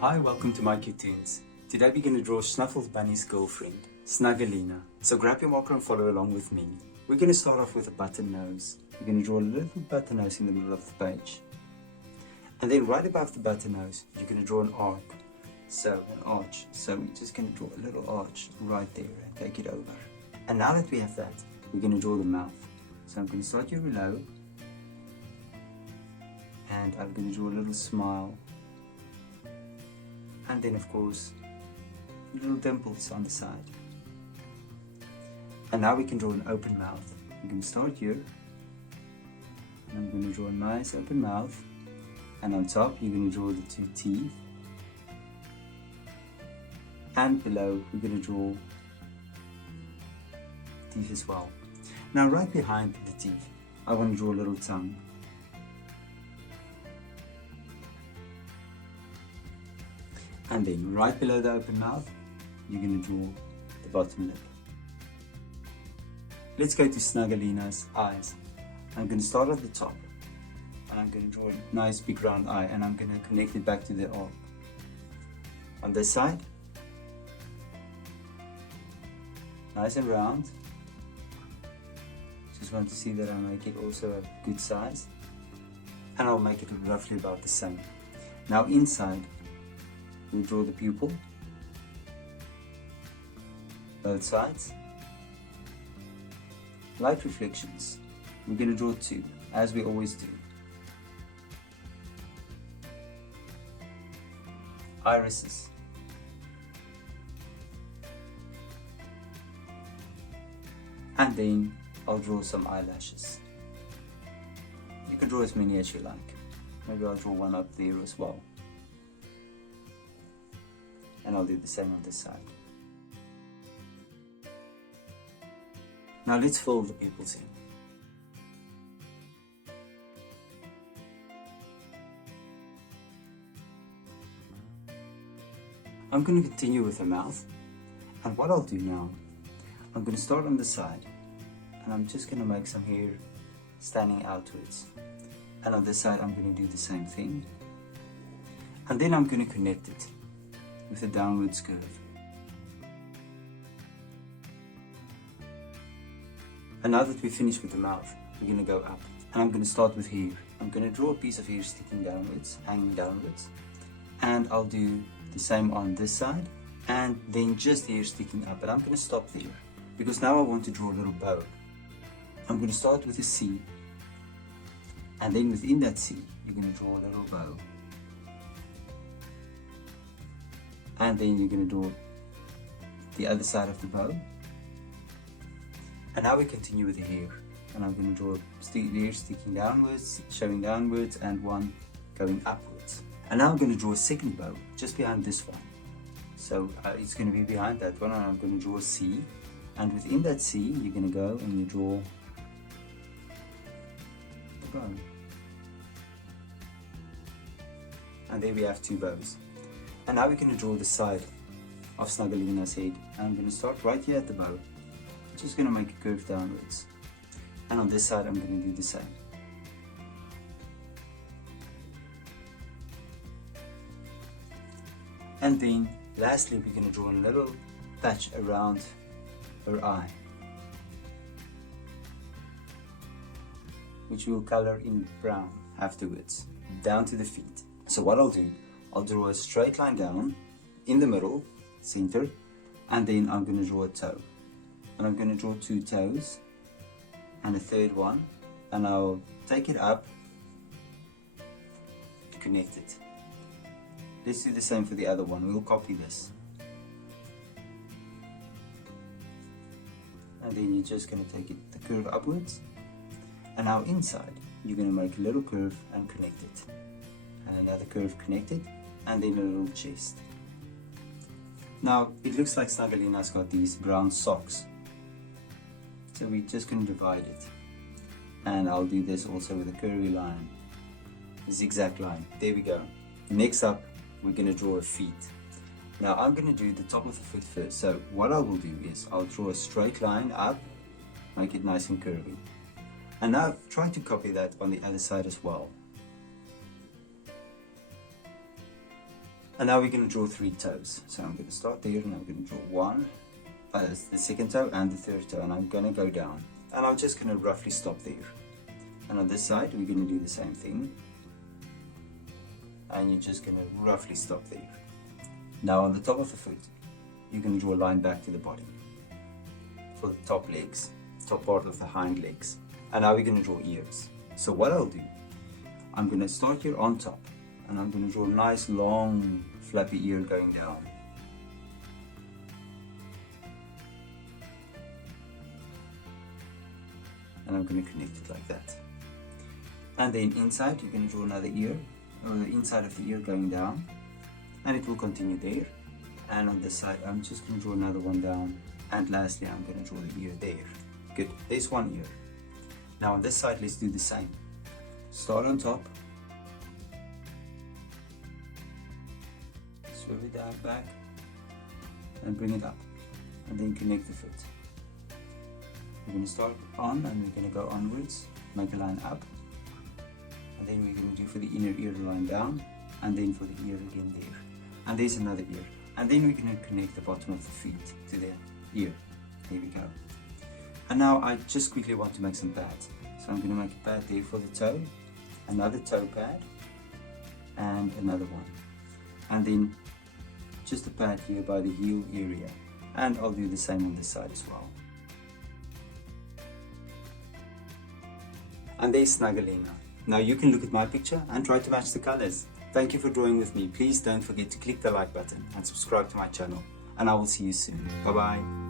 Hi, welcome to my cute toons. Today we're going to draw Schnuffel Bunny's girlfriend, Snuggelina. So grab your marker and follow along with me. We're going to start off with a button nose. We're going to draw a little button nose in the middle of the page. And then right above the button nose, you're going to draw an arc. So an arch. So we're just going to draw a little arch right there and take it over. And now that we have that, we're going to draw the mouth. So I'm going to start here below. And I'm going to draw a little smile. And then of course, little dimples on the side. And now we can draw an open mouth. I'm going to start here. And I'm going to draw a nice open mouth. And on top, you're going to draw the two teeth. And below, we're going to draw teeth as well. Now right behind the teeth, I want to draw a little tongue. And then right below the open mouth, you're going to draw the bottom lip. Let's go to Snuggelina's eyes. I'm going to start at the top. And I'm going to draw a nice big round eye, and I'm going to connect it back to the arc. On this side, nice and round. Just want to see that I make it also a good size. And I'll make it roughly about the same. Now inside, we'll draw the pupil, both sides, light reflections. We're going to draw two, as we always do. Irises. And then I'll draw some eyelashes. You can draw as many as you like. Maybe I'll draw one up there as well. And I'll do the same on this side. Now let's fill the pupils in. I'm going to continue with the mouth, and what I'll do now, I'm going to start on the side, and I'm just going to make some hair standing outwards. And on this side I'm going to do the same thing, and then I'm going to connect it with a downwards curve. And now that we've finished with the mouth, we're going to go up. And I'm going to start with hair. I'm going to draw a piece of hair sticking downwards, hanging downwards. And I'll do the same on this side. And then just hair sticking up. But I'm going to stop there, because now I want to draw a little bow. I'm going to start with a C. And then within that C, you're going to draw a little bow. And then you're going to draw the other side of the bow. And now we continue with the hair. And I'm going to draw the hair sticking downwards, showing downwards, and one going upwards. And now I'm going to draw a second bow just behind this one. So it's going to be behind that one, and I'm going to draw a C. And within that C, you're going to go and you draw the bow. And there we have two bows. And now we're going to draw the side of Snuggelina's head. And I'm going to start right here at the bow. Just going to make a curve downwards. And on this side I'm going to do the same. And then lastly we're going to draw a little patch around her eye, which we'll color in brown afterwards, down to the feet. So what I'll do, I'll draw a straight line down in the middle, center, and then I'm going to draw a toe. And I'm going to draw two toes and a third one, and I'll take it up to connect it. Let's do the same for the other one. We'll copy this. And then you're just going to take it, the curve upwards. And now inside, you're going to make a little curve and connect it. And another curve connected, and then a little chest. Now, it looks like Snuggelina's got these brown socks. So we're just going to divide it. And I'll do this also with a curvy line. A zigzag line. There we go. Next up, we're going to draw a feet. Now I'm going to do the top of the foot first. So what I will do is I'll draw a straight line up, make it nice and curvy. And now try to copy that on the other side as well. And now we're going to draw 3 toes. So I'm going to start there and I'm going to draw one, the second toe and the third toe, and I'm going to go down. And I'm just going to roughly stop there. And on this side we're going to do the same thing. And you're just going to roughly stop there. Now on the top of the foot, you're going to draw a line back to the body for the top legs, top part of the hind legs. And now we're going to draw ears. So what I'll do, I'm going to start here on top and I'm going to draw a nice long flappy ear going down. And I'm going to connect it like that. And then inside you're going to draw another ear, or the inside of the ear going down, and it will continue there. And on this side I'm just going to draw another one down, and lastly I'm going to draw the ear there. Good, there's one ear. Now on this side let's do the same. Start on top, swivel it down back and bring it up, and then connect the foot. We're going to start on and we're going to go onwards, make a line up, and then we're going to do for the inner ear line down, and then for the ear again there, and there's another ear, and then we're going to connect the bottom of the feet to the ear. There we go. And now I just quickly want to make some pads, so I'm going to make a pad there for the toe, another toe pad, and another one, and then just a pad here by the heel area, and I'll do the same on this side as well. And there's Snuggelina. Now you can look at my picture and try to match the colors. Thank you for drawing with me. Please don't forget to click the like button and subscribe to my channel. And I will see you soon. Bye bye.